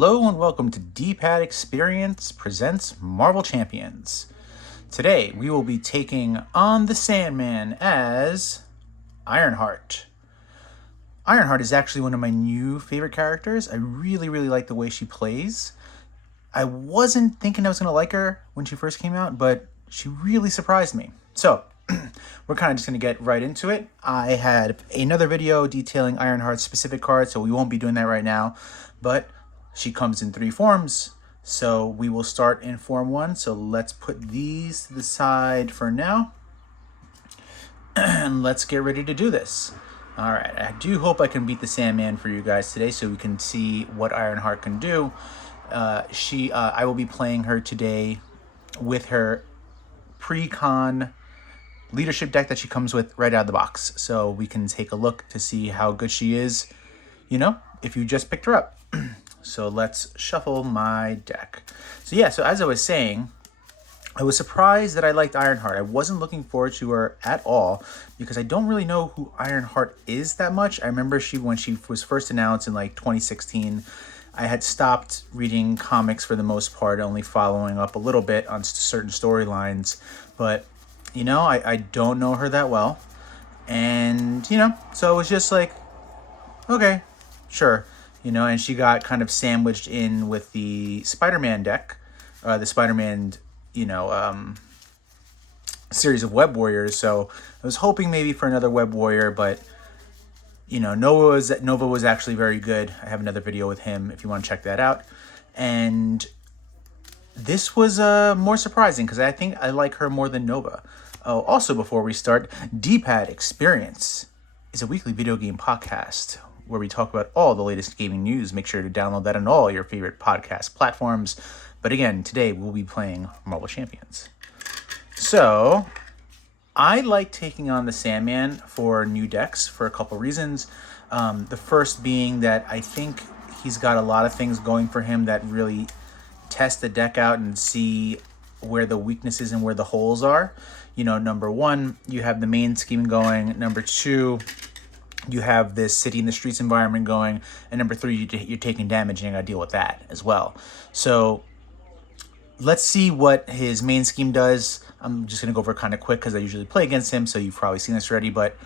Hello and welcome to Dpad Experience presents Marvel Champions. Today we will be taking on the Sandman as Ironheart. Ironheart is actually one of my new favorite characters. I really like the way she plays. I wasn't thinking I was going to like her when she first came out, but she really surprised me. So, we're kind of just going to get right into it. I had another video detailing Ironheart's specific cards, so we won't be doing that right now. But she comes in 3 forms, so we will start in Form 1. So let's put these to the side for now. And let's get ready to do this. Alright, I do hope I can beat the Sandman for you guys today so we can see what Ironheart can do. I will be playing her today with her pre-con leadership deck that she comes with right out of the box. So we can take a look to see how good she is, if you just picked her up. So let's shuffle my deck. So as I was saying, I was surprised that I liked Ironheart. I wasn't looking forward to her at all because I don't really know who Ironheart is that much. I remember when she was first announced in like 2016, I had stopped reading comics for the most part, only following up a little bit on certain storylines. But, I don't know her that well. And, so it was just like, okay, sure. And she got kind of sandwiched in with the Spider-Man deck, the Spider-Man, series of Web Warriors. So I was hoping maybe for another Web Warrior, but Nova was actually very good. I have another video with him if you want to check that out. And this was more surprising because I think I like her more than Nova. Oh, also before we start, Dpad Experience is a weekly video game podcast where we talk about all the latest gaming news. Make sure to download that on all your favorite podcast platforms. But again, today we'll be playing Marvel Champions. So, I like taking on the Sandman for new decks for a couple reasons. The first being that I think he's got a lot of things going for him that really test the deck out and see where the weaknesses and where the holes are. Number 1, you have the main scheme going. Number 2, you have this city in the streets environment going. And number 3, you're taking damage and you gotta deal with that as well. So let's see what his main scheme does. I'm just gonna go over it kind of quick because I usually play against him, so you've probably seen this already. But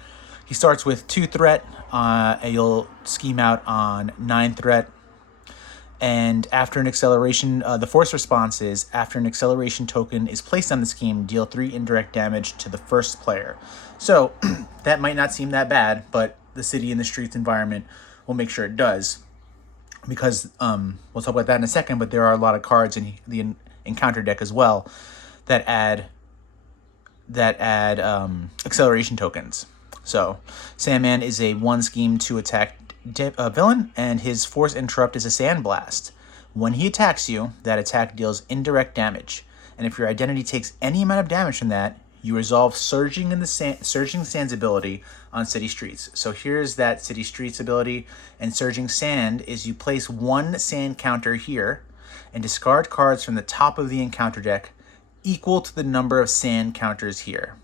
he starts with 2 threat. And you'll scheme out on 9 threat. And after an acceleration, the force response is, after an acceleration token is placed on the scheme, deal 3 indirect damage to the first player. So that might not seem that bad, but the city in the streets environment will make sure it does. Because we'll talk about that in a second, but there are a lot of cards in the encounter deck as well that add acceleration tokens. So Sandman is a 1 scheme to attack villain, and his force interrupt is a Sandblast. When he attacks you, that attack deals indirect damage, and if your identity takes any amount of damage from that, you resolve Surging Sand's ability on City Streets. So here's that City Streets ability, and Surging Sand is you place 1 sand counter here and discard cards from the top of the encounter deck equal to the number of sand counters here.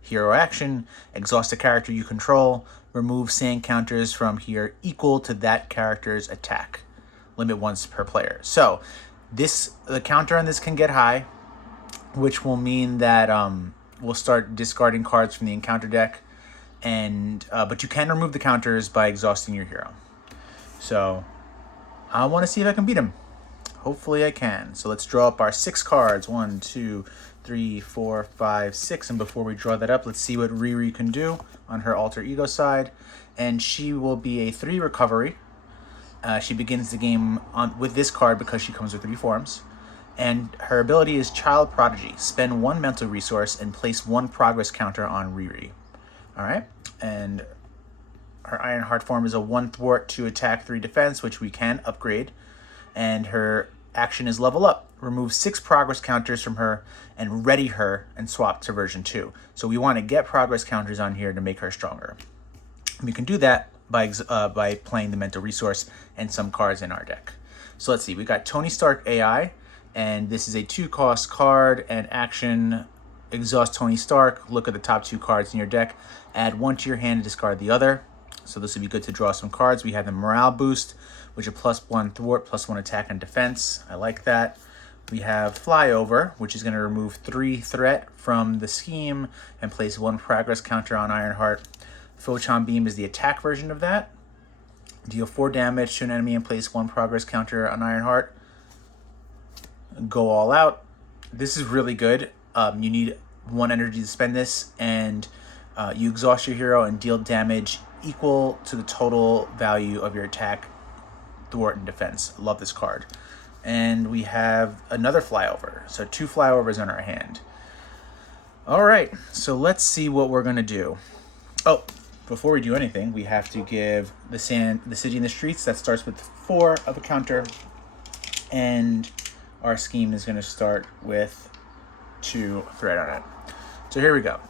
Hero action, exhaust a character you control, remove sand counters from here equal to that character's attack. Limit once per player. So the counter on this can get high, which will mean that we'll start discarding cards from the encounter deck, but you can remove the counters by exhausting your hero. So I want to see if I can beat him. Hopefully I can. So let's draw up our 6 cards. 1, 2, 3, 4, 5, 6. And before we draw that up, let's see what Riri can do on her alter ego side. And she will be a 3 recovery. She begins the game with this card because she comes with 3 forms. And her ability is Child Prodigy. Spend 1 mental resource and place 1 progress counter on Riri. Alright? And her Ironheart form is a 1 thwart, 2 attack, 3 defense, which we can upgrade. And her action is level up. Remove 6 progress counters from her and ready her and swap to version 2. So we want to get progress counters on here to make her stronger. We can do that by playing the mental resource and some cards in our deck. So let's see. We got Tony Stark AI, and this is a 2-cost card, and action, exhaust Tony Stark. Look at the top 2 cards in your deck. Add 1 to your hand and discard the other. So this would be good to draw some cards. We have the morale boost, which is +1 thwart, +1 attack and defense. I like that. We have Flyover, which is going to remove 3 threat from the scheme and place 1 progress counter on Ironheart. Photon Beam is the attack version of that. Deal 4 damage to an enemy and place 1 progress counter on Ironheart. Go all out. This is really good. You need 1 energy to spend this, and you exhaust your hero and deal damage equal to the total value of your attack, thwart, and defense. Love this card. And we have another Flyover. So 2 Flyovers on our hand. All right, so let's see what we're going to do. Oh, before we do anything, we have to give the City in the Streets. That starts with 4 of a counter. And our scheme is going to start with 2 threat on it. So here we go.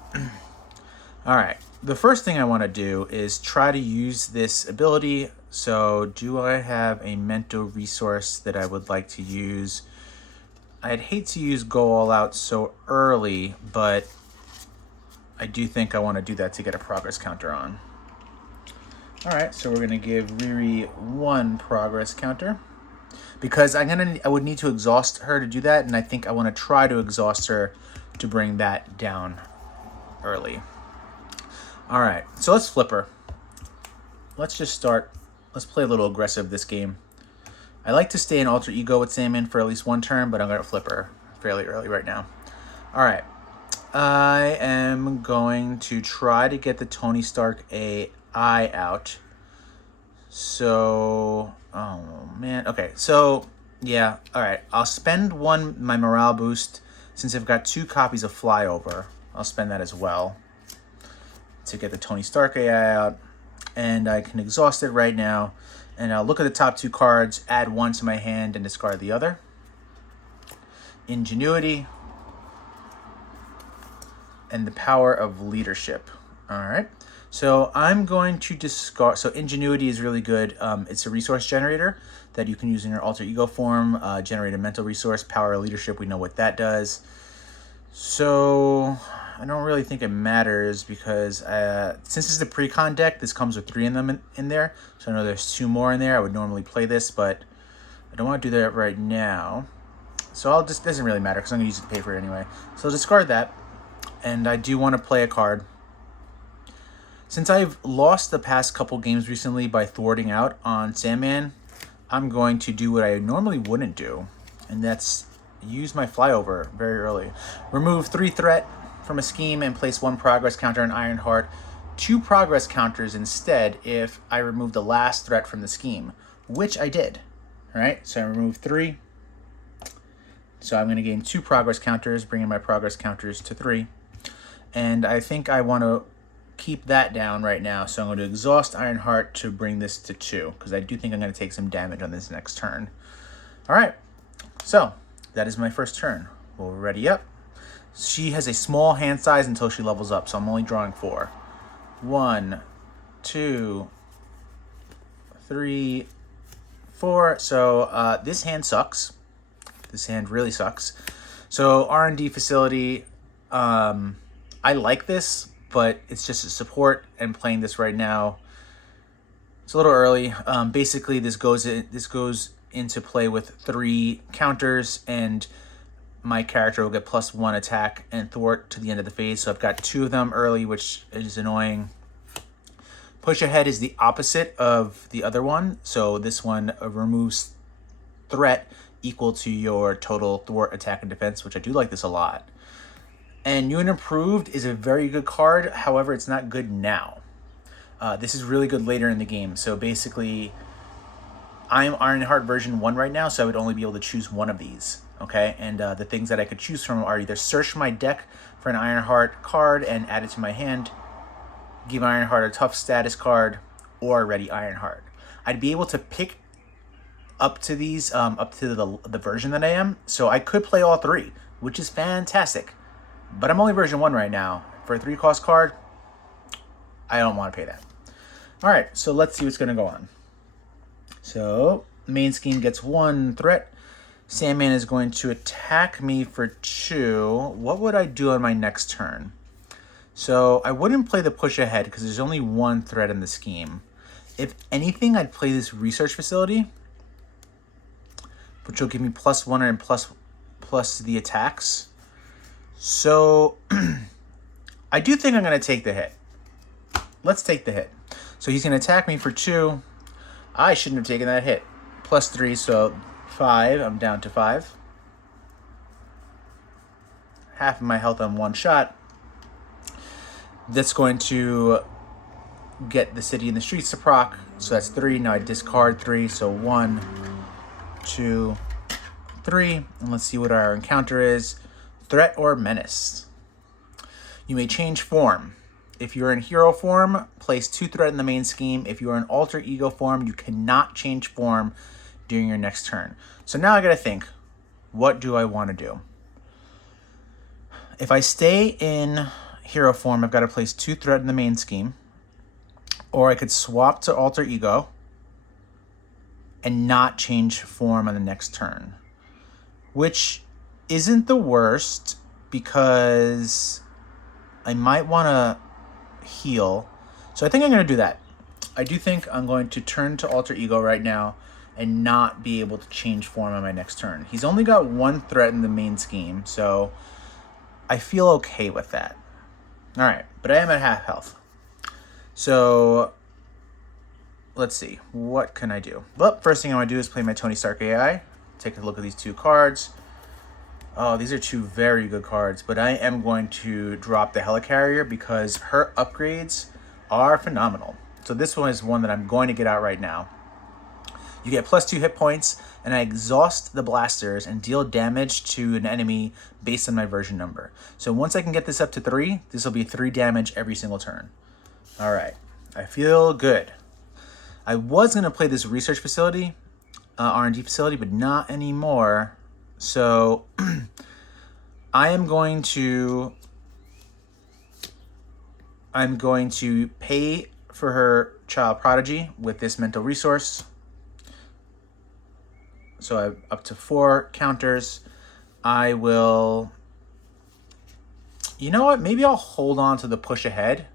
All right, the first thing I want to do is try to use this ability. So do I have a mental resource that I would like to use? I'd hate to use Go All Out so early, but I do think I want to do that to get a progress counter on. All right, so we're going to give Riri 1 progress counter because I would need to exhaust her to do that, and I think I want to try to exhaust her to bring that down early. All right, so let's flip her. Let's just start. Let's play a little aggressive this game. I like to stay in Alter Ego with Sandman for at least 1 turn, but I'm going to flip her fairly early right now. All right. I am going to try to get the Tony Stark AI out. So, oh man. Okay, so yeah. All right. I'll spend my morale boost since I've got 2 copies of Flyover. I'll spend that as well to get the Tony Stark AI out. And I can exhaust it right now. And I'll look at the top 2 cards, add 1 to my hand, and discard the other. Ingenuity. And the Power of Leadership. All right. So I'm going to discard. So Ingenuity is really good. It's a resource generator that you can use in your Alter Ego form. Generate a mental resource. Power of Leadership, we know what that does. So I don't really think it matters because since it's the pre-con deck, this comes with 3 of them in there. So I know there's 2 more in there. I would normally play this, but I don't want to do that right now. So doesn't really matter because I'm going to use it to pay for it anyway. So I'll discard that. And I do want to play a card. Since I've lost the past couple games recently by thwarting out on Sandman, I'm going to do what I normally wouldn't do. And that's use my Flyover very early. Remove 3 threat from a scheme and place 1 progress counter on Ironheart. 2 progress counters instead if I remove the last threat from the scheme, which I did. All right, so I removed 3. So I'm going to gain 2 progress counters, bringing my progress counters to 3. And I think I want to keep that down right now. So I'm going to exhaust Ironheart to bring this to 2, because I do think I'm going to take some damage on this next turn. All right, so that is my first turn. We'll ready up. She has a small hand size until she levels up, so I'm only drawing 4. 1, 2, 3, 4. So this hand sucks. This hand really sucks. So R&D facility, I like this, but it's just a support, and playing this right now, it's a little early. Basically, this goes into play with 3 counters, and my character will get +1 attack and thwart to the end of the phase. So I've got 2 of them early, which is annoying. Push ahead is the opposite of the other one. So this one removes threat equal to your total thwart, attack, and defense, which I do like this a lot. And New and Improved is a very good card. However, it's not good now. This is really good later in the game. So basically, I'm Ironheart version 1 right now, so I would only be able to choose 1 of these. Okay, and the things that I could choose from are either search my deck for an Ironheart card and add it to my hand, give Ironheart a tough status card, or ready Ironheart. I'd be able to pick up to these, up to the version that I am, so I could play all 3, which is fantastic. But I'm only version 1 right now. For a 3-cost card, I don't want to pay that. All right, so let's see what's going to go on. So main scheme gets 1 threat. Sandman is going to attack me for 2. What would I do on my next turn? So I wouldn't play the push ahead because there's only 1 threat in the scheme. If anything, I'd play this research facility, which will give me +1 and plus the attacks. So I do think I'm going to take the hit. Let's take the hit. So he's going to attack me for 2. I shouldn't have taken that hit. +3, so 5. I'm down to 5. Half of my health on one shot. That's going to get the city and the streets to proc. So that's 3. Now I discard 3. So 1, 2, 3. And let's see what our encounter is. Threat or menace. You may change form. If you're in hero form, place 2 threat in the main scheme. If you are in alter ego form, you cannot change form during your next turn. So now I gotta think, what do I want to do? If I stay in hero form, I've got to place 2 threat in the main scheme. Or I could swap to alter ego and not change form on the next turn. Which isn't the worst, because I might want to heal. So I think I'm going to do that. I do think I'm going to turn to alter ego right now and not be able to change form on my next turn. He's only got 1 threat in the main scheme, so I feel okay with that. All right, but I am at half health. So let's see, what can I do? Well, first thing I want to do is play my Tony Stark AI. Take a look at these 2 cards. Oh, these are 2 very good cards, but I am going to drop the Helicarrier because her upgrades are phenomenal. So this one is one that I'm going to get out right now. You get +2 hit points, and I exhaust the blasters and deal damage to an enemy based on my version number. So once I can get this up to 3, this will be 3 damage every single turn. All right, I feel good. I was going to play this research facility, R&D facility, but not anymore. So I'm going to pay for her child prodigy with this mental resource. So I have up to 4 counters. I will, you know what? Maybe I'll hold on to the push ahead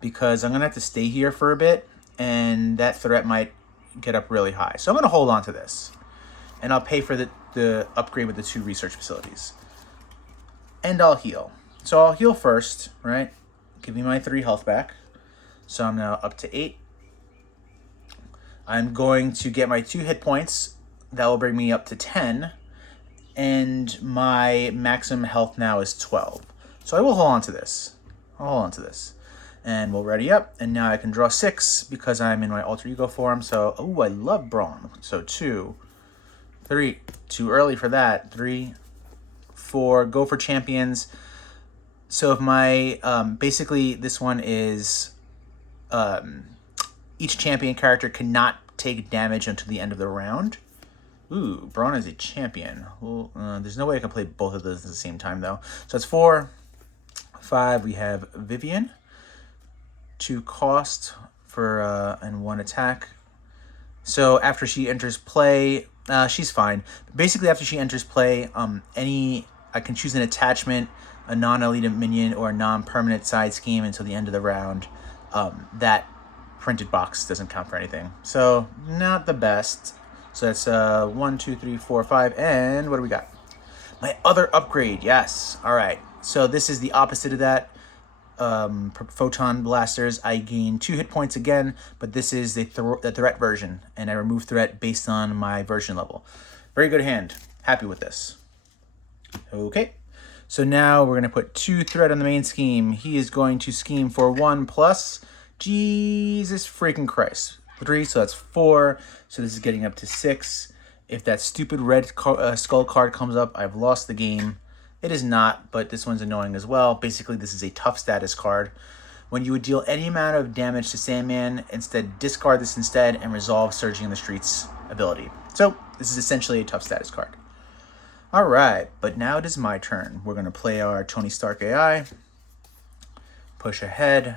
because I'm going to have to stay here for a bit and that threat might get up really high. So I'm going to hold on to this and I'll pay for the upgrade with the 2 research facilities. And I'll heal. So I'll heal first, right? Give me my 3 health back. So I'm now up to 8. I'm going to get my 2 hit points. That will bring me up to 10. And my maximum health now is 12. So I will hold on to this. I'll hold on to this. And we'll ready up. And now I can draw 6 because I'm in my alter ego form. So, oh, I love Brawn. So 2, 3. Too early for that. 3, 4. Go for champions. So if my, basically this one is, each champion character cannot take damage until the end of the round. Ooh, Braun is a champion. Well, there's no way I can play both of those at the same time, though. So it's 4, 5. We have Vivian. 2 cost for and 1 attack. So after she enters play, she's fine. Basically, after she enters play, I can choose an attachment, a non-elite minion, or a non-permanent side scheme until the end of the round. That printed box doesn't count for anything. So not the best. So that's 1, 2, 3, 4, 5, and what do we got? My other upgrade, yes. All right, so this is the opposite of that. Photon blasters, I gain 2 hit points again, but this is the threat version, and I remove threat based on my version level. Very good hand. Happy with this. Okay, so now we're going to put 2 threat on the main scheme. He is going to scheme for 1 plus, Jesus freaking Christ, 3, so that's 4. So this is getting up to 6. If that stupid red skull card comes up, I've lost the game. It is not, but this one's annoying as well. Basically, this is a tough status card. When you would deal any amount of damage to Sandman, instead discard this instead and resolve Surging in the Streets ability. So this is essentially a tough status card. All right, but now it is my turn. We're going to play our Tony Stark AI, push ahead,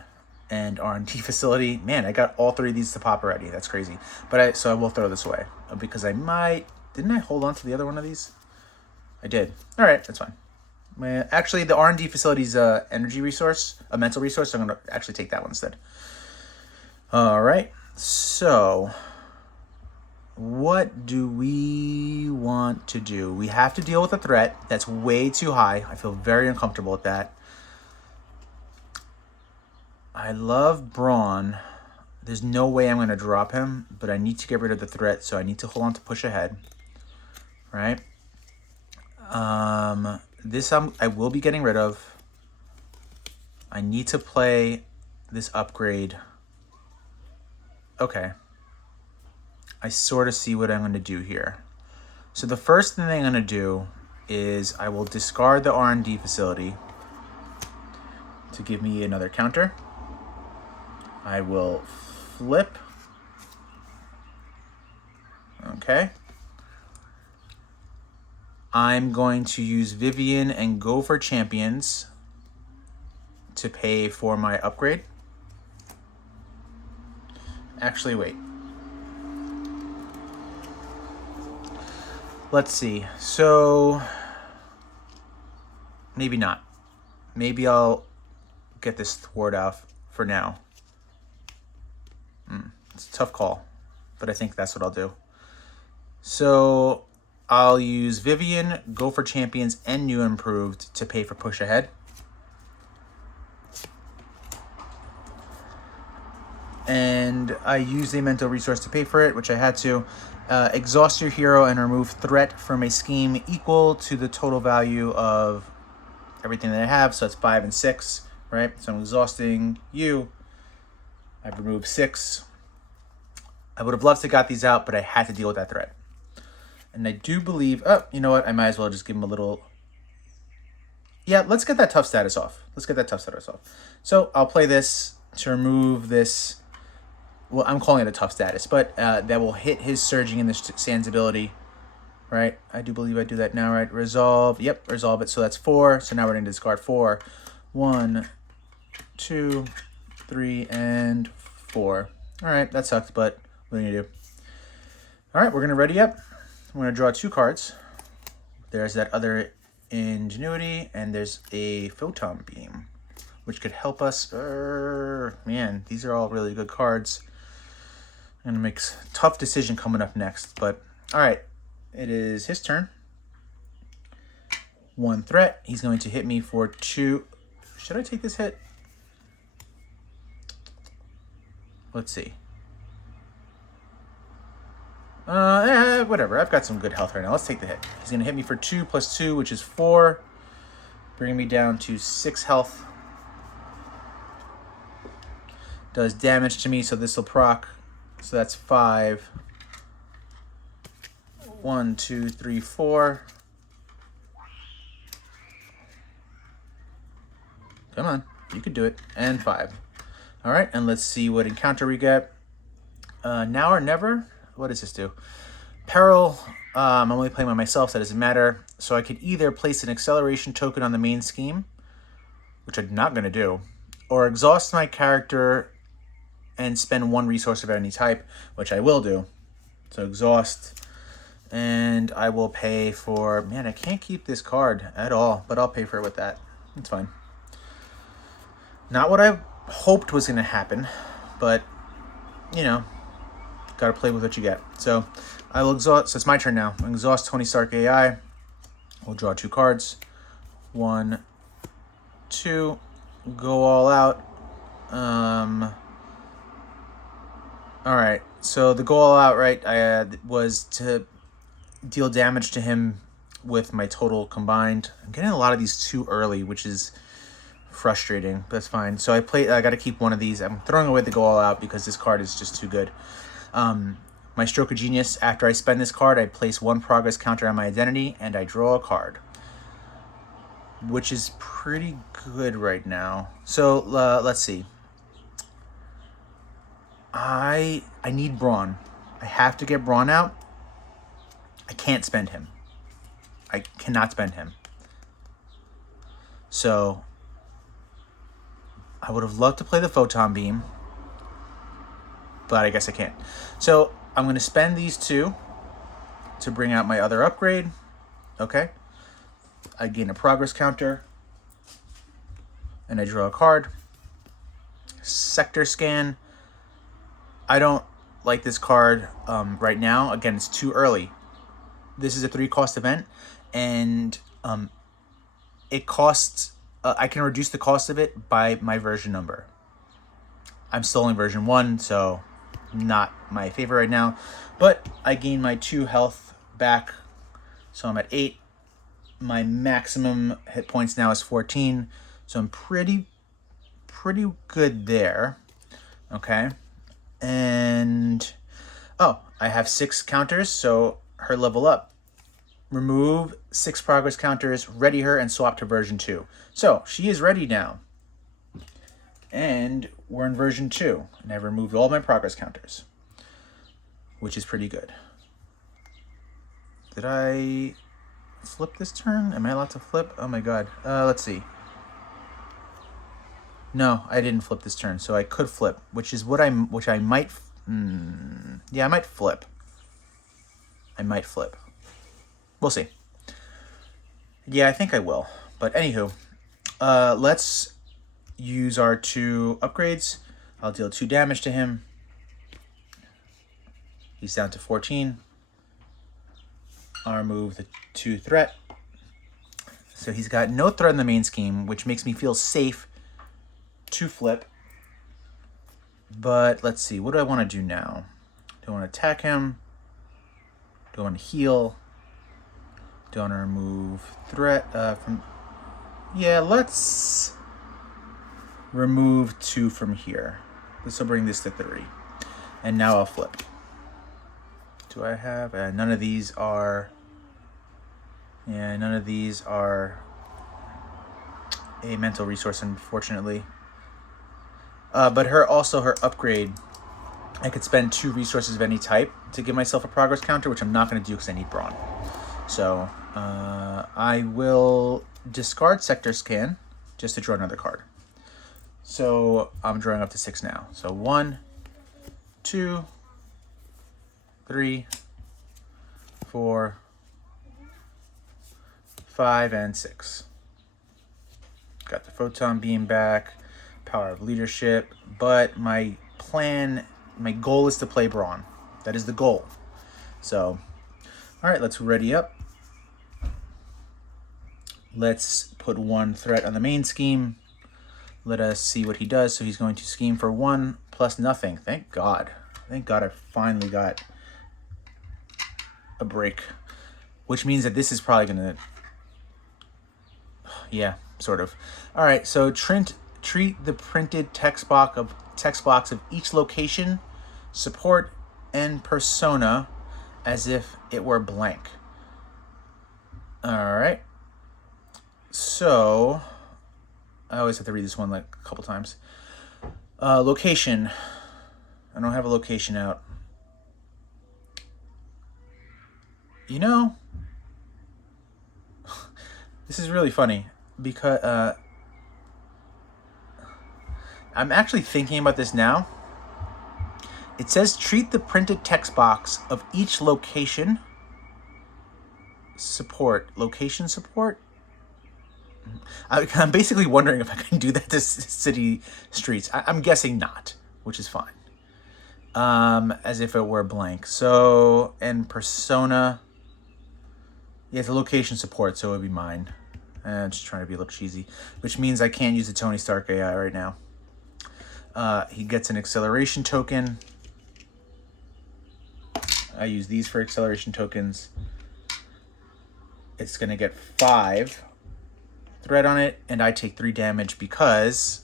and R&D facility. Man, I got all 3 of these to pop already. That's crazy. But so I will throw this away because I might. Didn't I hold on to the other one of these? I did. All right, that's fine. Actually, the R&D facility's energy resource, a mental resource, so I'm going to actually take that one instead. All right, So, what do we want to do? We have to deal with a threat that's way too high. I feel very uncomfortable with that. I love Brawn. There's no way I'm going to drop him, but I need to get rid of the threat, so I need to hold on to push ahead. Right? This I will be getting rid of. I need to play this upgrade. Okay. I sort of see what I'm going to do here. So the first thing I'm going to do is I will discard the R&D facility to give me another counter. I will flip. Okay. I'm going to use Vivian and go for champions to pay for my upgrade. Actually, wait. Let's see. So, maybe not. Maybe I'll get this thwart off for now. It's a tough call, but I think that's what I'll do. So, I'll use Vivian, go for champions, and new improved to pay for push ahead. And I use a mental resource to pay for it, which I had to. Exhaust your hero and remove threat from a scheme equal to the total value of everything that I have. So it's 5 and 6, right? So I'm exhausting you. I've removed 6. I would have loved to got these out, but I had to deal with that threat. And I do believe, oh, you know what? I might as well just give him a little. Yeah, let's get that tough status off. So I'll play this to remove this. Well, I'm calling it a tough status, but that will hit his surging in this Sand's ability, right? I do believe I do that now, right? Resolve. Yep, resolve it. So that's 4. So now we're going to discard 4. 1, 2, 3, and 4. All right, that sucked, but what are you going to do? All right, we're going to ready up. I'm going to draw 2 cards. There's that other Ingenuity, and there's a Photon Beam, which could help us. Man, these are all really good cards. I'm going to make a tough decision coming up next. But, all right, it is his turn. 1 threat. He's going to hit me for 2. Should I take this hit? Let's see. Whatever. I've got some good health right now. Let's take the hit. He's going to hit me for 2 plus 2, which is 4. Bringing me down to 6 health. Does damage to me, so this will proc. So that's 5. 1, 2, 3, 4. Come on. You can do it. And 5. All right, and let's see what encounter we get. Now or never? What does this do? Peril. I'm only playing by myself, so that doesn't matter. So I could either place an acceleration token on the main scheme, which I'm not going to do, or exhaust my character and spend 1 resource of any type, which I will do. So exhaust, and I will pay for... Man, I can't keep this card at all, but I'll pay for it with that. It's fine. Not what I hoped was going to happen, but, you know, got to play with what you get. So I will exhaust. So it's my turn now. I'll exhaust Tony Stark AI. We'll draw 2 cards. 1, 2. Go all out. All right. So the go all out, right, was to deal damage to him with my total combined. I'm getting a lot of these too early, which is frustrating, but that's fine. So I got to keep one of these. I'm throwing away the go all out because this card is just too good. My Stroke of Genius, after I spend this card, I place 1 progress counter on my identity, and I draw a card, which is pretty good right now. So let's see. I need Brawn. I have to get Brawn out. I can't spend him. I cannot spend him. So I would have loved to play the Photon Beam, but I guess I can't. So I'm going to spend these 2 to bring out my other upgrade. Okay. I gain a progress counter, and I draw a card. Sector Scan. I don't like this card right now. Again, it's too early. This is a 3-cost event, and it costs... I can reduce the cost of it by my version number. I'm still in version 1, so not my favorite right now. But I gain my 2 health back, so I'm at 8. My maximum hit points now is 14, so I'm pretty good there. Okay, and oh, I have 6 counters, so her level up. Remove 6 progress counters, ready her, and swap to version 2. So she is ready now. And we're in version 2, and I've removed all my progress counters, which is pretty good. Did I flip this turn? Am I allowed to flip? Oh my god. Let's see. No, I didn't flip this turn, so I could flip, which I might... yeah, I might flip. We'll see. Yeah, I think I will. But anywho, let's use our 2 upgrades. I'll deal 2 damage to him. He's down to 14. I'll remove the 2 threat. So he's got no threat in the main scheme, which makes me feel safe to flip. But let's see, what do I want to do now? Do I want to attack him? Do I want to heal? Do I want to remove threat from... Yeah, let's remove 2 from here. This will bring this to 3. And now I'll flip. Do I have... none of these are... Yeah, none of these are a mental resource, unfortunately. But her upgrade, I could spend 2 resources of any type to give myself a progress counter, which I'm not going to do because I need Brawn. So I will discard Sector Scan just to draw another card. So I'm drawing up to 6 now. So 1, 2, 3, 4, 5, and 6. Got the Photon Beam back, Power of Leadership, but my goal is to play Brawn. That is the goal. So, all right, let's ready up. Let's put 1 threat on the main scheme. Let us see what he does. So he's going to scheme for 1 plus nothing. Thank God. Thank God I finally got a break. Which means that this is probably going to... Yeah, sort of. All right, so treat the printed text box of each location, support, and persona as if it were blank. All right. So I always have to read this one like a couple times. Location. I don't have a location out. You know, this is really funny because I'm actually thinking about this now. It says treat the printed text box of each location support. Location support? I'm basically wondering if I can do that to city streets. I'm guessing not, which is fine. As if it were blank. So, and persona. Yeah, it's a location support, so it would be mine. I'm just trying to be a little cheesy, which means I can't use the Tony Stark AI right now. He gets an acceleration token. I use these for acceleration tokens. It's going to get 5 threat on it, and I take 3 damage because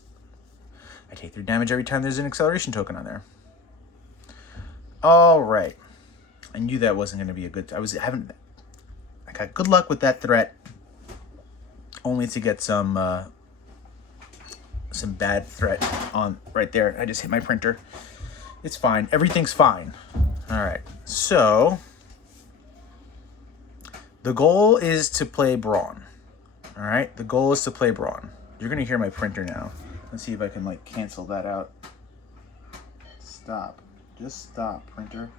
I take 3 damage every time there's an acceleration token on there. All right. I knew that wasn't going to be a good... I got good luck with that threat, only to get some bad threat on right there. I just hit my printer. It's fine. Everything's fine. All right. So the goal is to play Brawn. All right. The goal is to play Brawn. You're going to hear my printer now. Let's see if I can like cancel that out. Stop. Just stop, printer.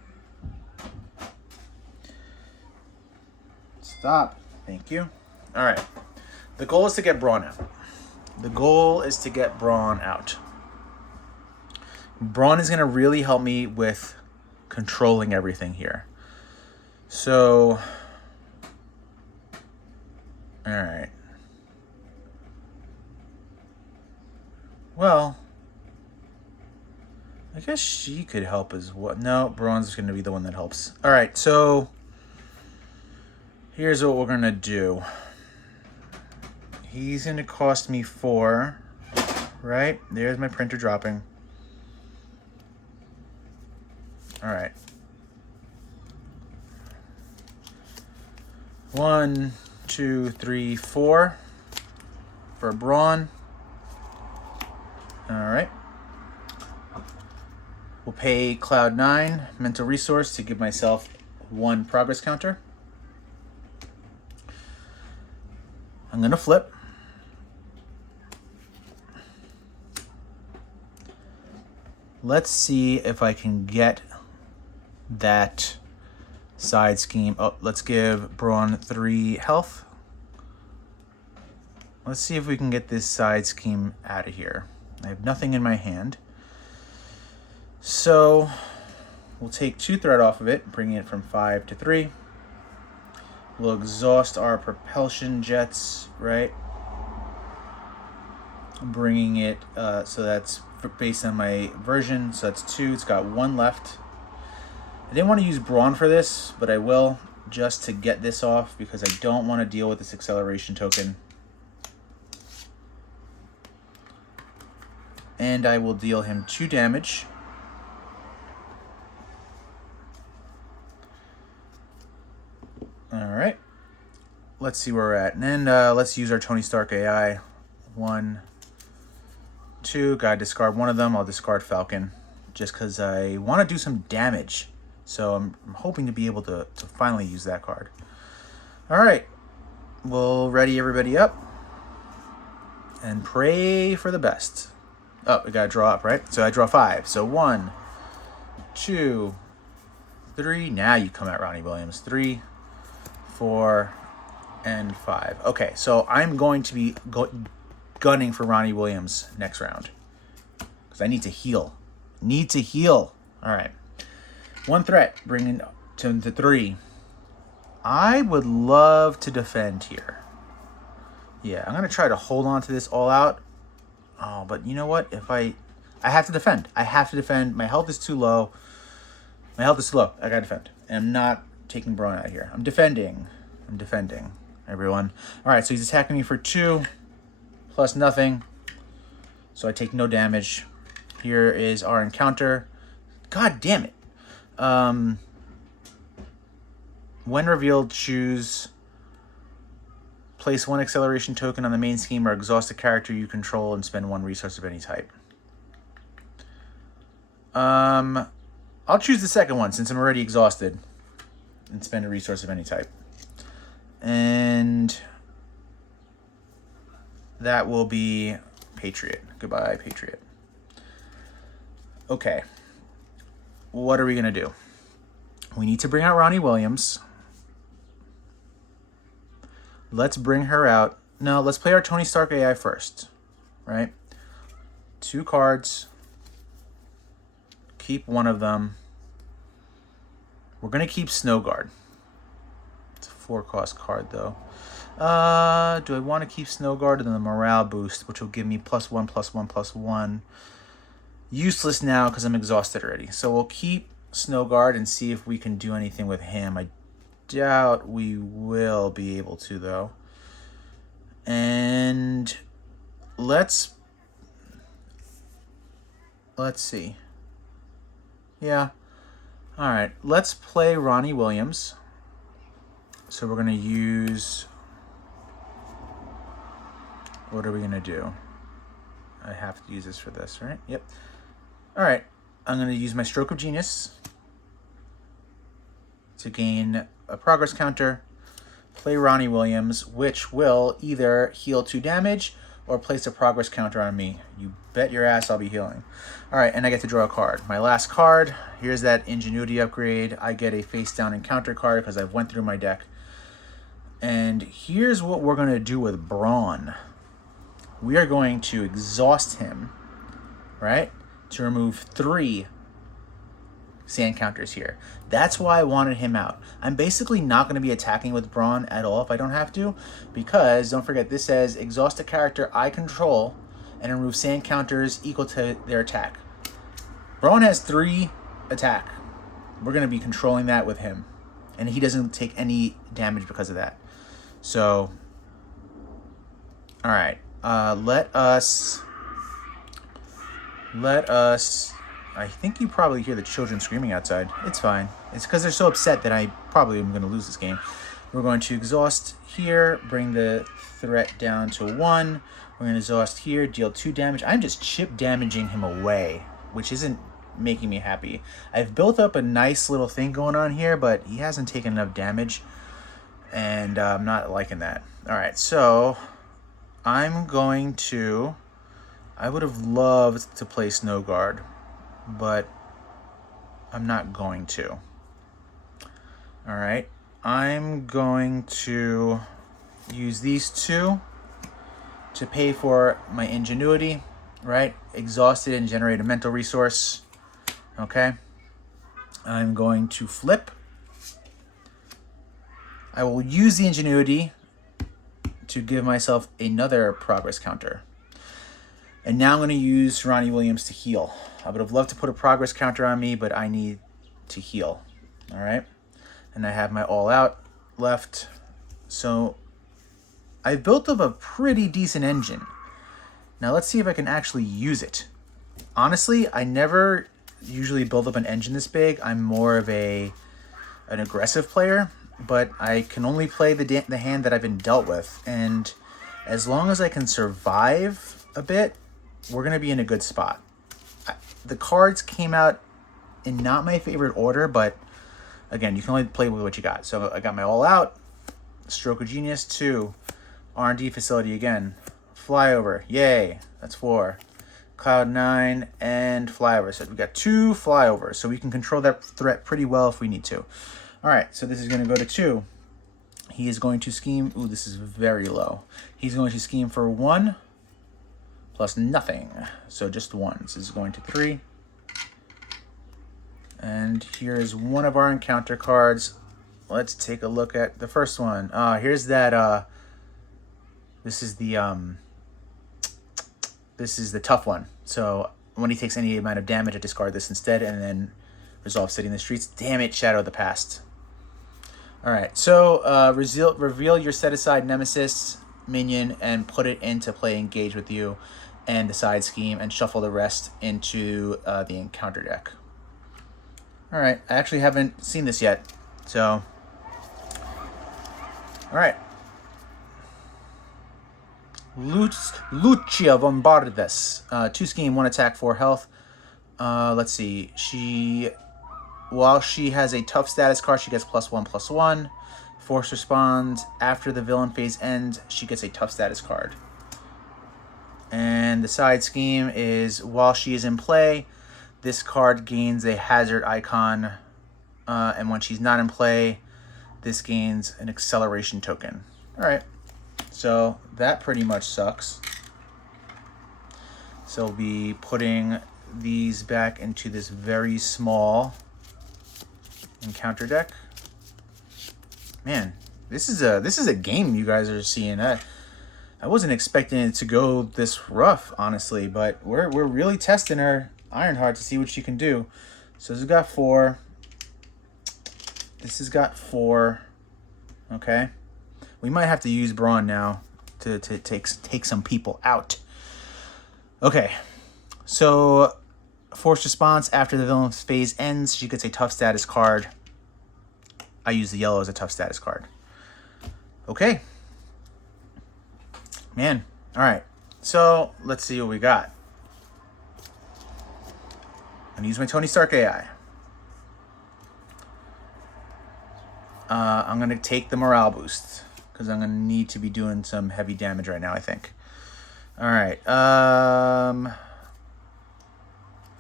Stop. Thank you. All right. The goal is to get Brawn out. Braun is going to really help me with controlling everything here. So, all right. Well, I guess she could help as well. No, Braun's going to be the one that helps. All right, so here's what we're going to do. He's going to cost me 4, right? There's my printer dropping. All right. 1, 2, 3, 4 for Braun. All right. We'll pay Cloud9 mental resource to give myself 1 progress counter. I'm going to flip. Let's see if I can get that side scheme. Oh, let's give Braun 3 health. Let's see if we can get this side scheme out of here. I have nothing in my hand. So we'll take 2 threat off of it, bringing it from 5 to 3. We'll exhaust our propulsion jets, right? Bringing it, so that's based on my version. So that's 2. It's got 1 left. I didn't want to use Braun for this, but I will just to get this off because I don't want to deal with this acceleration token. And I will deal him 2 damage. All right. Let's see where we're at. And then let's use our Tony Stark AI. 1, 2. Gotta discard one of them. I'll discard Falcon just because I want to do some damage. So I'm hoping to be able to finally use that card. All right. We'll ready everybody up and pray for the best. Oh, we got to draw up, right? So I draw 5. So 1, 2, 3. Now you come at Ronnie Williams. 3, 4, and 5. Okay, so I'm going to be gunning for Ronnie Williams next round because I need to heal. All right. 1 threat, bringing to 3. I would love to defend here. Yeah, I'm going to try to hold on to this all out. Oh, but you know what? If I have to defend. I have to defend. My health is too low. I got to defend. And I'm not taking Braun out here. I'm defending, everyone. All right, so he's attacking me for 2 plus nothing. So I take no damage. Here is our encounter. God damn it. When revealed, choose place 1 acceleration token on the main scheme or exhaust a character you control and spend 1 resource of any type. I'll choose the second one since I'm already exhausted and spend a resource of any type. And that will be Patriot. Goodbye, Patriot. Okay. What are we going to do? We need to bring out Ronnie Williams. Let's bring her out. No, let's play our Tony Stark AI first. Right? 2 cards. Keep one of them. We're going to keep Snowguard. It's a 4-cost card, though. Do I want to keep Snowguard and then the morale boost, which will give me +1/+1/+1? Useless now because I'm exhausted already. So we'll keep Snowguard and see if we can do anything with him. I doubt we will be able to, though. And let's see. Yeah. All right. Let's play Ronnie Williams. So we're going to use... What are we going to do? I have to use this for this, right? Yep. All right. I'm going to use my Stroke of Genius to gain a progress counter. Play Ronnie Williams, which will either heal 2 damage or place a progress counter on me. You bet your ass I'll be healing. All right, and I get to draw a card. My last card, here's that Ingenuity upgrade. I get a face down encounter card because I've went through my deck. And here's what we're going to do with Braun. We are going to exhaust him, right, to remove 3 sand counters here. That's why I wanted him out. I'm basically not going to be attacking with Brawn at all if I don't have to, because don't forget, this says exhaust a character I control and remove sand counters equal to their attack. Brawn has 3 attack. We're going to be controlling that with him, and he doesn't take any damage because of that. So, all right, let us. I think you probably hear the children screaming outside. It's fine. It's because they're so upset that I probably am going to lose this game. We're going to exhaust here, bring the threat down to 1. We're going to exhaust here, deal 2 damage. I'm just chip damaging him away, which isn't making me happy. I've built up a nice little thing going on here, but he hasn't taken enough damage, and I'm not liking that. All right, so I'm going to... I would have loved to play Snow Guard, but I'm not going to. All right, I'm going to use these 2 to pay for my ingenuity, right? Exhausted and generate a mental resource. Okay, I'm going to flip. I will use the ingenuity to give myself another progress counter. And now I'm going to use Ronnie Williams to heal. I would have loved to put a progress counter on me, but I need to heal. All right? And I have my all out left. So I've built up a pretty decent engine. Now let's see if I can actually use it. Honestly, I never usually build up an engine this big. I'm more of an aggressive player, but I can only play the hand that I've been dealt with. And as long as I can survive a bit, we're going to be in a good spot. The cards came out in not my favorite order, but again, you can only play with what you got. So I got my all out, Stroke of Genius, 2, R&D facility again, flyover, yay, that's 4, Cloud 9, and flyover. So we got 2 flyovers, so we can control that threat pretty well if we need to. All right, so this is going to go to 2. He is going to scheme, ooh, this is very low. He's going to scheme for 1, plus nothing, so just 1. So this is going to 3. And here is one of our encounter cards. Let's take a look at the first one. Here's that, this is the tough one. So when he takes any amount of damage, I discard this instead, and then resolve City in the Streets. Damn it, Shadow of the Past. All right, so reveal your set-aside Nemesis minion and put it into play engage with you and the side scheme, and shuffle the rest into the encounter deck. All right, I actually haven't seen this yet, so all right. Lucia Bombardes, 2 scheme, 1 attack, 4 health. Let's see. While she has a tough status card, she gets +1/+1. Force responds after the villain phase ends. She gets a tough status card. And the side scheme is while she is in play, this card gains a hazard icon, and when she's not in play, this gains an acceleration token. All right, so that pretty much sucks. So we'll be putting these back into this very small encounter deck. Man, this is a game you guys are seeing. I wasn't expecting it to go this rough, honestly, but we're really testing her Ironheart to see what she can do. So this has got 4. This has got 4. Okay. We might have to use Brawn now to take some people out. Okay. So force response after the villain's phase ends, she gets a tough status card. I use the yellow as a tough status card. Okay. Man. All right. So let's see what we got. I'm going to use my Tony Stark AI. I'm going to take the morale boost because I'm going to need to be doing some heavy damage right now, I think. All right. I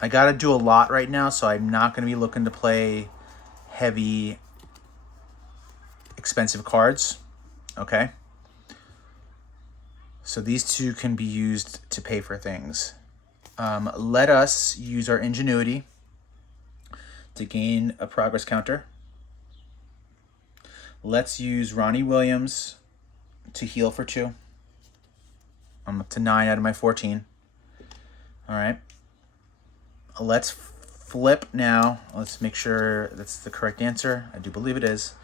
got to do a lot right now, so I'm not going to be looking to play heavy, expensive cards. Okay. So these 2 can be used to pay for things. Let us use our ingenuity to gain a progress counter. Let's use Ronnie Williams to heal for 2. I'm up to 9 out of my 14. All right. Let's flip now. Let's make sure that's the correct answer. I do believe it is.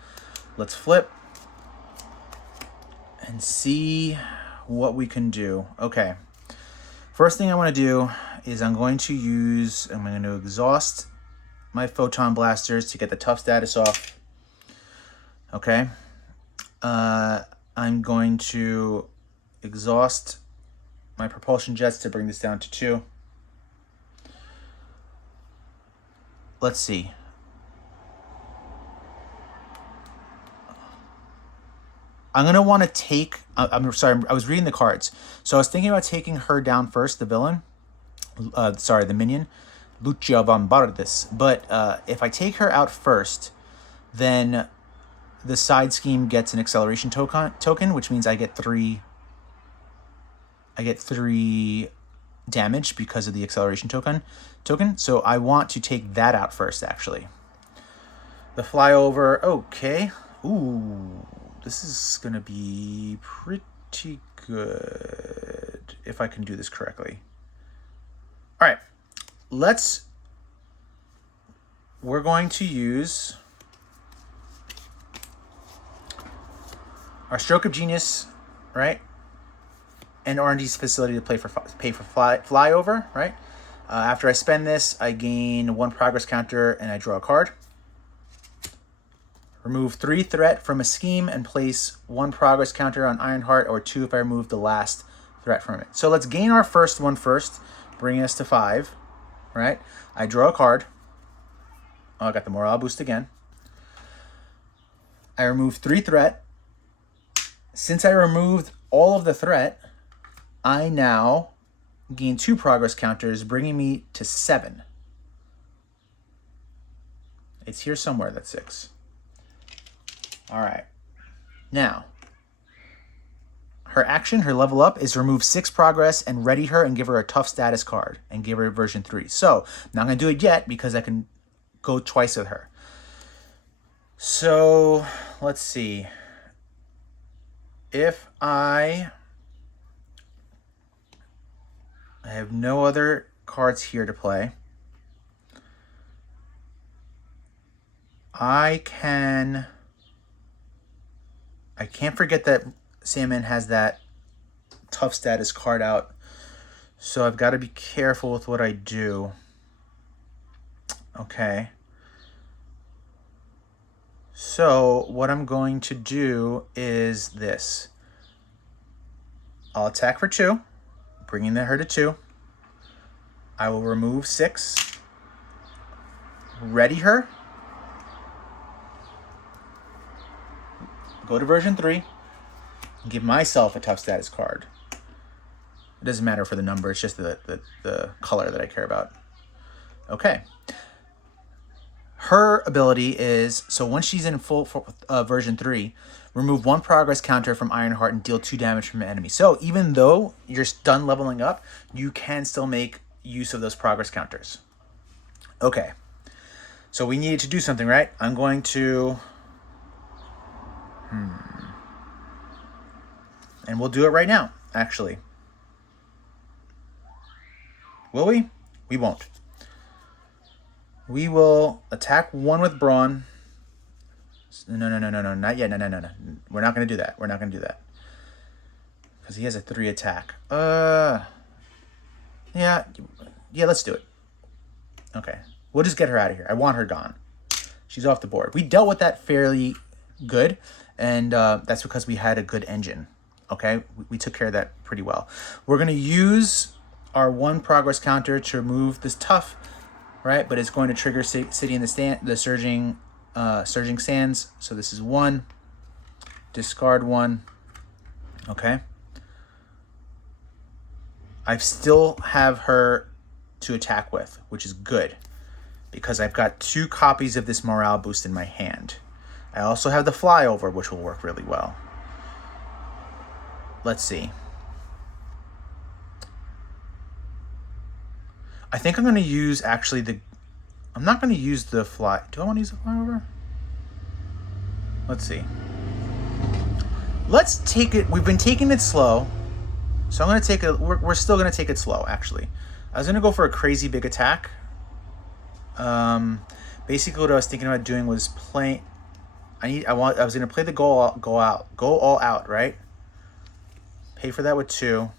Let's flip and see what we can do. Okay. First thing I want to do is I'm going to exhaust my photon blasters to get the tough status off. Okay. I'm going to exhaust my propulsion jets to bring this down to 2. Let's see. I'm going to want to take... I'm sorry, I was reading the cards. So I was thinking about taking her down first, the villain. The minion. Lucia von Bardis. But if I take her out first, then the side scheme gets an acceleration token, which means I get 3 damage because of the acceleration token. So I want to take that out first, actually. The flyover, okay. Ooh, this is going to be pretty good if I can do this correctly. All right, we're going to use our Stroke of Genius, right? And R&D's facility to pay for flyover, right? After I spend this, I gain 1 progress counter and I draw a card. Remove 3 threat from a scheme and place 1 progress counter on Ironheart, or 2 if I remove the last threat from it. So let's gain our first one first, bringing us to 5, right? I draw a card. Oh, I got the morale boost again. I remove 3 threat. Since I removed all of the threat, I now gain 2 progress counters, bringing me to 7. It's here somewhere, that's 6. All right. Now, her action, her level up, is remove 6 progress and ready her and give her a tough status card and give her version 3. So, I'm not going to do it yet because I can go twice with her. So, let's see. If I have no other cards here to play, I can't forget that Sandman has that tough status card out, so I've got to be careful with what I do. Okay. So what I'm going to do is this. I'll attack for 2, bringing her to 2. I will remove 6, ready her, go to version 3, and give myself a tough status card. It doesn't matter for the number, it's just the color that I care about. Okay. Her ability is, so once she's in full version 3, remove 1 progress counter from Ironheart and deal 2 damage from an enemy. So even though you're done leveling up, you can still make use of those progress counters. Okay. So we needed to do something, right? I'm going to... And we'll do it right now, actually. Will we? We won't. We will attack 1 with Brawn. No, not yet. No. We're not going to do that. We're not going to do that. Because he has a 3 attack. Yeah, let's do it. Okay. We'll just get her out of here. I want her gone. She's off the board. We dealt with that fairly good, and that's because we had a good engine. Okay? We took care of that pretty well. We're going to use our 1 progress counter to remove this tough, right? But it's going to trigger City in the Surging Sands. So this is 1. Discard 1. Okay. I still have her to attack with, which is good, because I've got 2 copies of this morale boost in my hand. I also have the flyover, which will work really well. Let's see. I think I'm going to use actually the... I'm not going to use the fly. Do I want to use the flyover? Let's see. Let's take it... We've been taking it slow. So I'm going to take it... We're still going to take it slow, actually. I was going to go for a crazy big attack. Basically, what I was thinking about doing was playing... I was going to play the go all out, right? Pay for that with 2.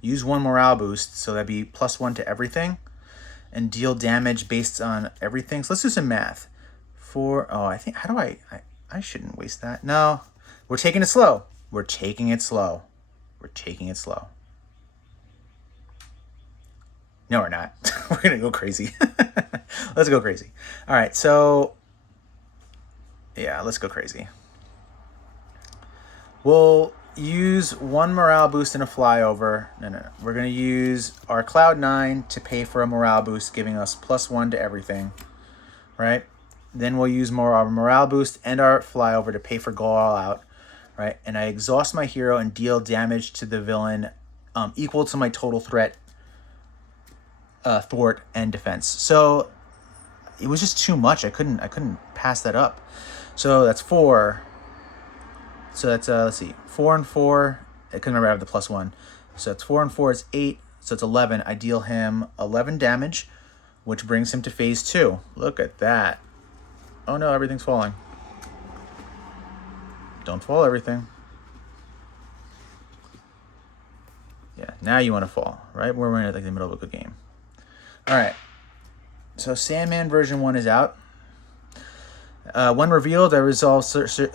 Use 1 morale boost, so that'd be +1 to everything. And deal damage based on everything. So let's do some math. I think... How do I shouldn't waste that. No. We're taking it slow. We're taking it slow. We're taking it slow. No, we're not. We're going to go crazy. Let's go crazy. All right, so... Yeah, let's go crazy. We'll use 1 morale boost and a flyover. No. We're going to use our Cloud 9 to pay for a morale boost, giving us +1 to everything. Right? Then we'll use our morale boost and our flyover to pay for go all out. Right? And I exhaust my hero and deal damage to the villain equal to my total threat, thwart, and defense. So it was just too much. I couldn't pass that up. So that's 4. So that's, let's see, 4 and 4. I couldn't remember I have the +1. So that's 4 and 4 is 8. So it's 11. I deal him 11 damage, which brings him to phase 2. Look at that. Oh no, everything's falling. Don't fall everything. Yeah, now you want to fall, right? We're in like the middle of a good game. All right. So Sandman version 1 is out. When revealed, I resolve Surging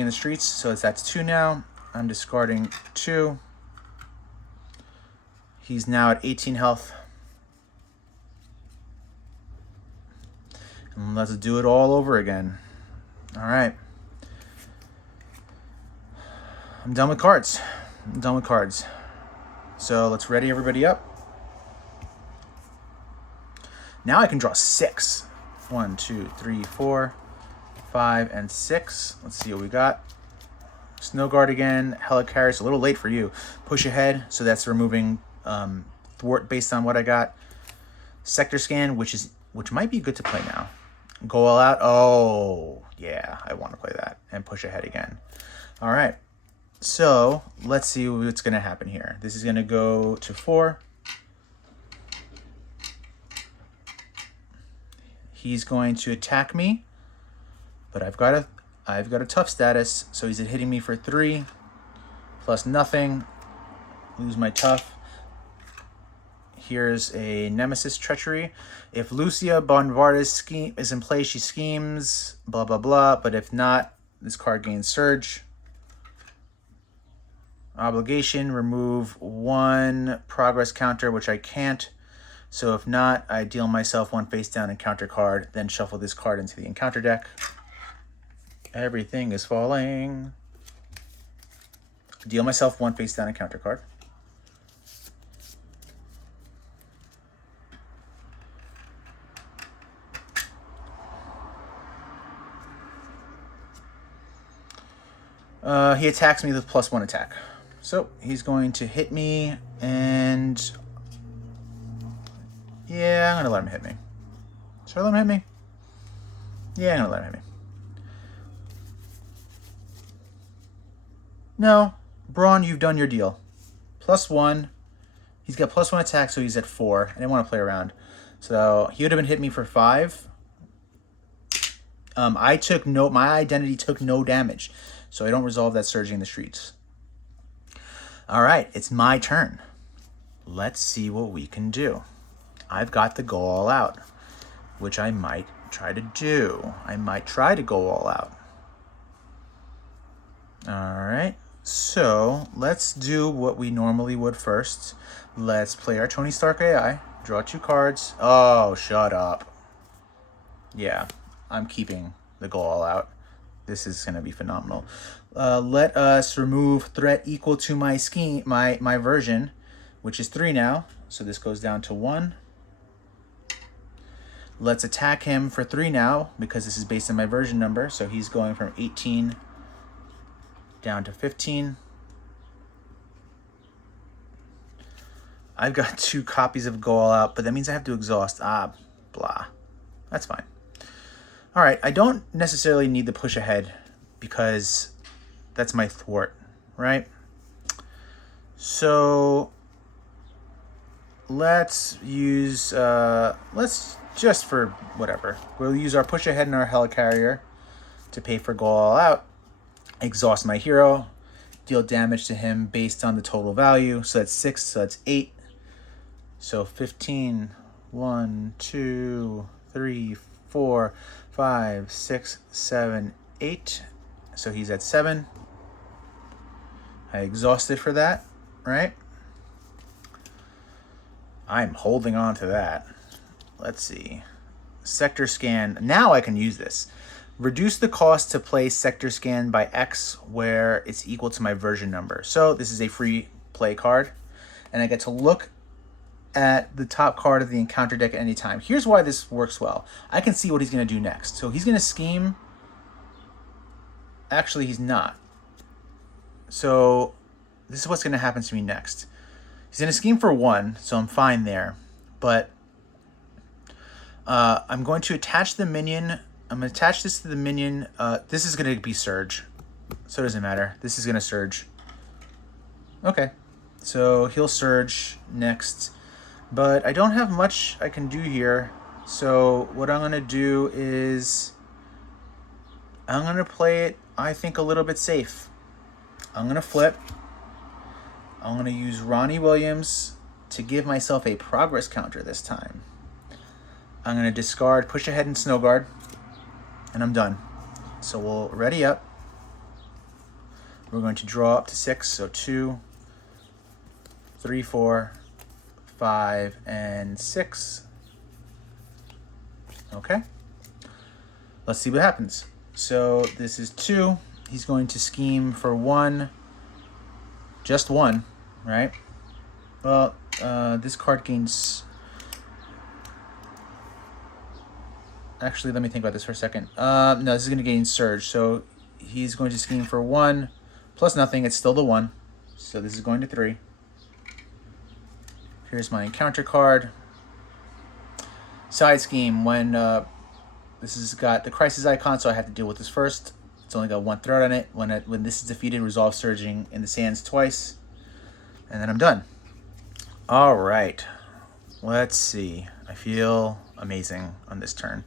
in the Streets, so that's 2 now. I'm discarding 2. He's now at 18 health. And let's do it all over again. All right. I'm done with cards. So let's ready everybody up. Now I can draw 6. 1, 2, 3, 4, 5, and 6. Let's see what we got. Snow Guard again. Helicarrier, a little late for you. Push ahead, so that's removing thwart based on what I got. Sector Scan, which might be good to play now. Go all out. Oh, yeah, I want to play that. And push ahead again. All right. So let's see what's going to happen here. This is going to go to 4. He's going to attack me, but I've got a tough status, so he's hitting me for 3 plus nothing. Lose my tough. Here's a Nemesis Treachery. If Lucia Bombardis scheme is in play, she schemes, blah blah blah. But if not, this card gains Surge. Obligation, remove 1 progress counter, which I can't. So if not, I deal myself 1 face down encounter card, then shuffle this card into the encounter deck. Everything is falling. Deal myself 1 face down encounter card. He attacks me with +1 attack. So he's going to hit me, and yeah, I'm going to let him hit me. Should I let him hit me? Yeah, I'm going to let him hit me. No. Braun, you've done your deal. +1. He's got +1 attack, so he's at 4. I didn't want to play around. So he would have been hitting me for 5. My identity took no damage. So I don't resolve that Surging in the Streets. All right, it's my turn. Let's see what we can do. I've got the go all out, which I might try to do. I might try to go all out. All right, so let's do what we normally would first. Let's play our Tony Stark AI, draw 2 cards. Oh, shut up. Yeah, I'm keeping the go all out. This is going to be phenomenal. Let us remove threat equal to my scheme, my version, which is 3 now. So this goes down to 1. Let's attack him for 3 now, because this is based on my version number. So he's going from 18 down to 15. I've got 2 copies of Go All Out, but that means I have to exhaust. Blah. That's fine. All right, I don't necessarily need the push ahead because that's my thwart, right? So let's use, let's just for whatever. We'll use our push ahead and our helicarrier to pay for Go All Out, exhaust my hero, deal damage to him based on the total value. So that's 6, so that's 8. So 15, 1, 2, 3, 4, 5, 6, 7, 8. So he's at 7. I exhausted for that, right? I'm holding on to that. Let's see. Sector scan. Now I can use this. Reduce the cost to play sector scan by X where it's equal to my version number. So this is a free play card, and I get to look at the top card of the encounter deck at any time. Here's why this works well. I can see what he's going to do next. So he's going to scheme. Actually, he's not. So this is what's going to happen to me next. He's going to scheme for 1, so I'm fine there. But I'm going to attach the minion. I'm going to attach this to the minion. This is going to be Surge, so it doesn't matter. This is going to Surge. Okay, so he'll Surge next. But I don't have much I can do here. So what I'm going to do is I'm going to play it, I think, a little bit safe. I'm going to flip. I'm going to use Ronnie Williams to give myself a progress counter this time. I'm going to discard Push Ahead and Snow Guard, and I'm done. So we'll ready up. We're going to draw up to 6, so 2, 3, 4, 5, and 6. Okay. Let's see what happens. So this is 2. He's going to scheme for 1. Just 1, right? Well, this card gains... Actually, let me think about this for a second. No, this is going to gain Surge. So he's going to scheme for 1 plus nothing. It's still the 1. So this is going to 3. Here's my encounter card. Side scheme. When this has got the crisis icon, so I have to deal with this first. It's only got 1 threat on it. When this is defeated, resolve Surging in the sands twice. And then I'm done. All right. Let's see. I feel amazing on this turn.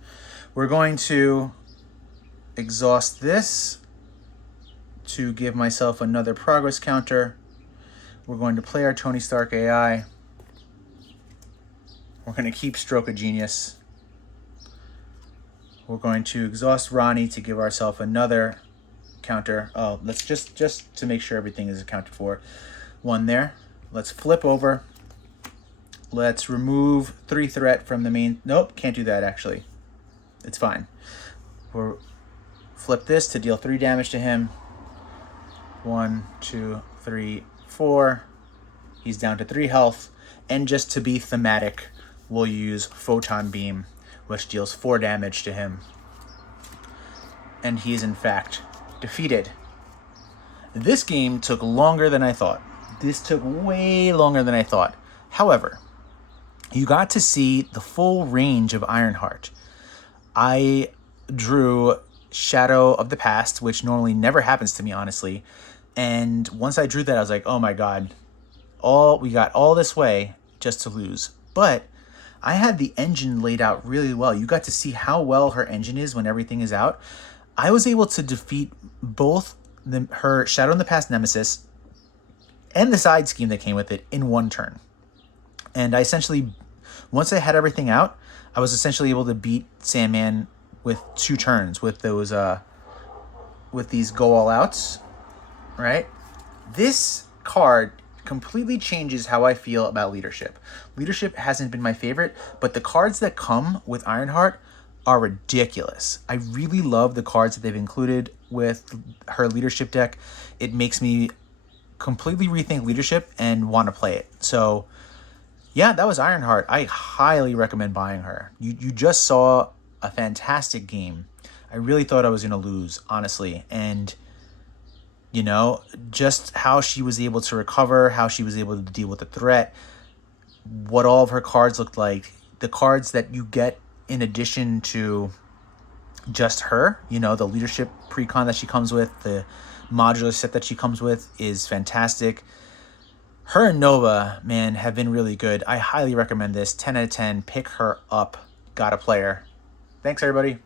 We're going to exhaust this to give myself another progress counter. We're going to play our Tony Stark AI. We're going to keep Stroke of Genius. We're going to exhaust Ronnie to give ourselves another counter. Oh, let's just to make sure everything is accounted for. 1 there. Let's flip over. Let's remove 3 threat from the main. Nope, can't do that actually. It's fine. We'll flip this to deal 3 damage to him. 1, 2, 3, 4. He's down to 3 health. And just to be thematic, we'll use Photon Beam, which deals 4 damage to him. And he is in fact defeated. This game took longer than I thought. This took way longer than I thought. However, you got to see the full range of Ironheart. I drew Shadow of the Past, which normally never happens to me, honestly. And once I drew that, I was like, oh my god, we got all this way just to lose. But I had the engine laid out really well. You got to see how well her engine is when everything is out. I was able to defeat both her Shadow in the Past nemesis and the side scheme that came with it in 1 turn. And I essentially, once I had everything out, I was essentially able to beat Sandman with 2 turns with those, with these Go All Outs, right? This card completely changes how I feel about leadership. Leadership hasn't been my favorite, but the cards that come with Ironheart are ridiculous. I really love the cards that they've included with her leadership deck. It makes me completely rethink leadership and want to play it. So yeah, that was Ironheart. I highly recommend buying her. You just saw a fantastic game. I really thought I was going to lose, honestly. And, you know, just how she was able to recover, how she was able to deal with the threat. what all of her cards looked like, the cards that you get in addition to just her, you know, the leadership precon that she comes with, the modular set that she comes with is fantastic. Her and Nova, man, have been really good. I highly recommend this. 10 out of 10. Pick her up. Got a player. Thanks, everybody.